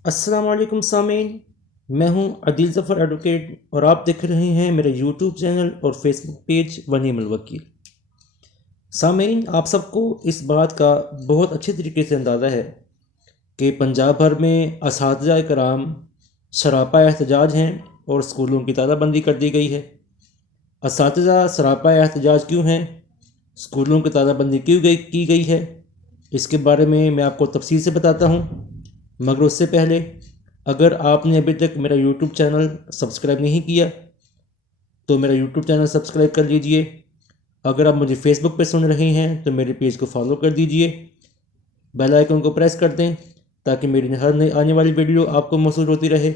السلام علیکم سامعین، میں ہوں عدیل ظفر ایڈوکیٹ اور آپ دیکھ رہے ہیں میرے یوٹیوب چینل اور فیس بک پیج ونیم الوکیل۔ سامعین، آپ سب کو اس بات کا بہت اچھے طریقے سے اندازہ ہے کہ پنجاب بھر میں اساتذہ کرام سراپا احتجاج ہیں اور اسکولوں کی تالہ بندی کر دی گئی ہے۔ اساتذہ سراپا احتجاج کیوں ہیں، اسکولوں کی تالہ بندی کیوں کی گئی ہے، اس کے بارے میں آپ کو تفصیل سے بتاتا ہوں، مگر اس سے پہلے اگر آپ نے ابھی تک میرا یوٹیوب چینل سبسکرائب نہیں کیا تو میرا یوٹیوب چینل سبسکرائب کر لیجئے۔ اگر آپ مجھے فیس بک پہ سن رہے ہیں تو میرے پیج کو فالو کر دیجئے، بیل آئیکن کو پریس کر دیں تاکہ میری ہر نئی آنے والی ویڈیو آپ کو موصول ہوتی رہے۔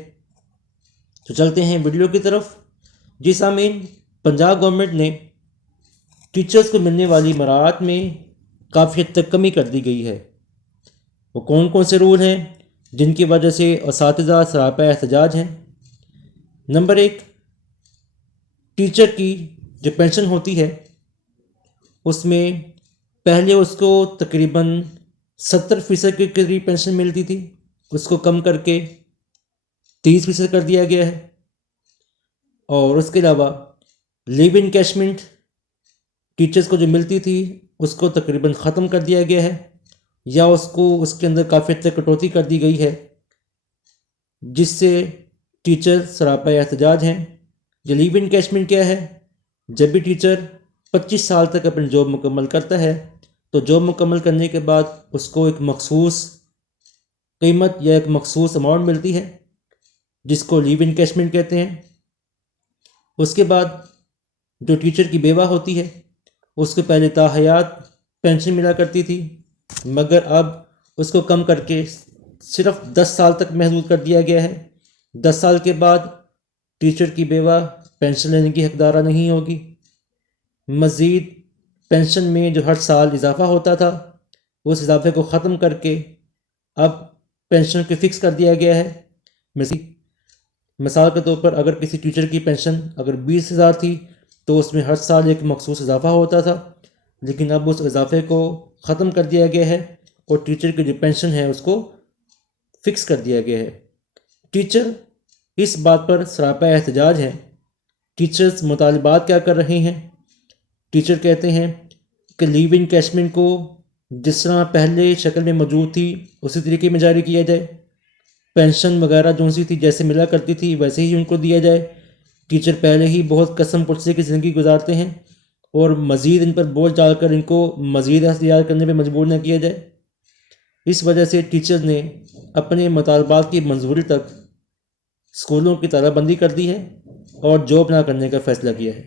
تو چلتے ہیں ویڈیو کی طرف۔ جی سامعین، پنجاب گورنمنٹ نے ٹیچرز کو ملنے والی مراعات میں کافی حد تک کمی کر دی گئی ہے۔ وہ کون کون سے رول ہیں جن کی وجہ سے اساتذہ سراپا احتجاج ہیں؟ نمبر 1، ٹیچر کی جو پینشن ہوتی ہے اس میں پہلے اس کو تقریباً 70% کے قریب پینشن ملتی تھی، اس کو کم کر کے 30% کر دیا گیا ہے۔ اور اس کے علاوہ لیو انکیشمنٹ ٹیچرز کو جو ملتی تھی اس کو تقریباً ختم کر دیا گیا ہے، یا اس کے اندر کافی حد تک کٹوتی کر دی گئی ہے، جس سے ٹیچر سراپا احتجاج ہیں۔ یہ لیو انکیشمنٹ کیا ہے؟ جب بھی ٹیچر 25 سال تک اپنی جاب مکمل کرتا ہے تو جاب مکمل کرنے کے بعد اس کو ایک مخصوص قیمت یا ایک مخصوص اماؤنٹ ملتی ہے جس کو لیو انکیشمنٹ کہتے ہیں۔ اس کے بعد جو ٹیچر کی بیوہ ہوتی ہے اس کو پہلے تاحیات پینشن ملا کرتی تھی، مگر اب اس کو کم کر کے صرف 10 سال تک محدود کر دیا گیا ہے۔ 10 سال کے بعد ٹیچر کی بیوہ پینشن لینے کی حقدارہ نہیں ہوگی۔ مزید پینشن میں جو ہر سال اضافہ ہوتا تھا اس اضافے کو ختم کر کے اب پینشن کو فکس کر دیا گیا ہے۔ مثال کے طور پر اگر کسی ٹیچر کی پینشن اگر 20,000 تھی تو اس میں ہر سال ایک مخصوص اضافہ ہوتا تھا، لیکن اب اس اضافے کو ختم کر دیا گیا ہے اور ٹیچر کی جو پینشن ہے اس کو فکس کر دیا گیا ہے۔ ٹیچر اس بات پر سراپا احتجاج ہیں۔ ٹیچرز مطالبات کیا کر رہے ہیں؟ ٹیچر کہتے ہیں کہ لیو انکیشمنٹ کو جس طرح پہلے شکل میں موجود تھی اسی طریقے میں جاری کیا جائے، پینشن وغیرہ جو سی تھی جیسے ملا کرتی تھی ویسے ہی ان کو دیا جائے۔ ٹیچر پہلے ہی بہت قسم پرسے کی زندگی گزارتے ہیں اور مزید ان پر بوجھ ڈال کر ان کو مزید احتجاج کرنے پہ مجبور نہ کیا جائے۔ اس وجہ سے ٹیچر نے اپنے مطالبات کی منظوری تک اسکولوں کی تالہ بندی کر دی ہے اور جاب نہ کرنے کا فیصلہ کیا ہے۔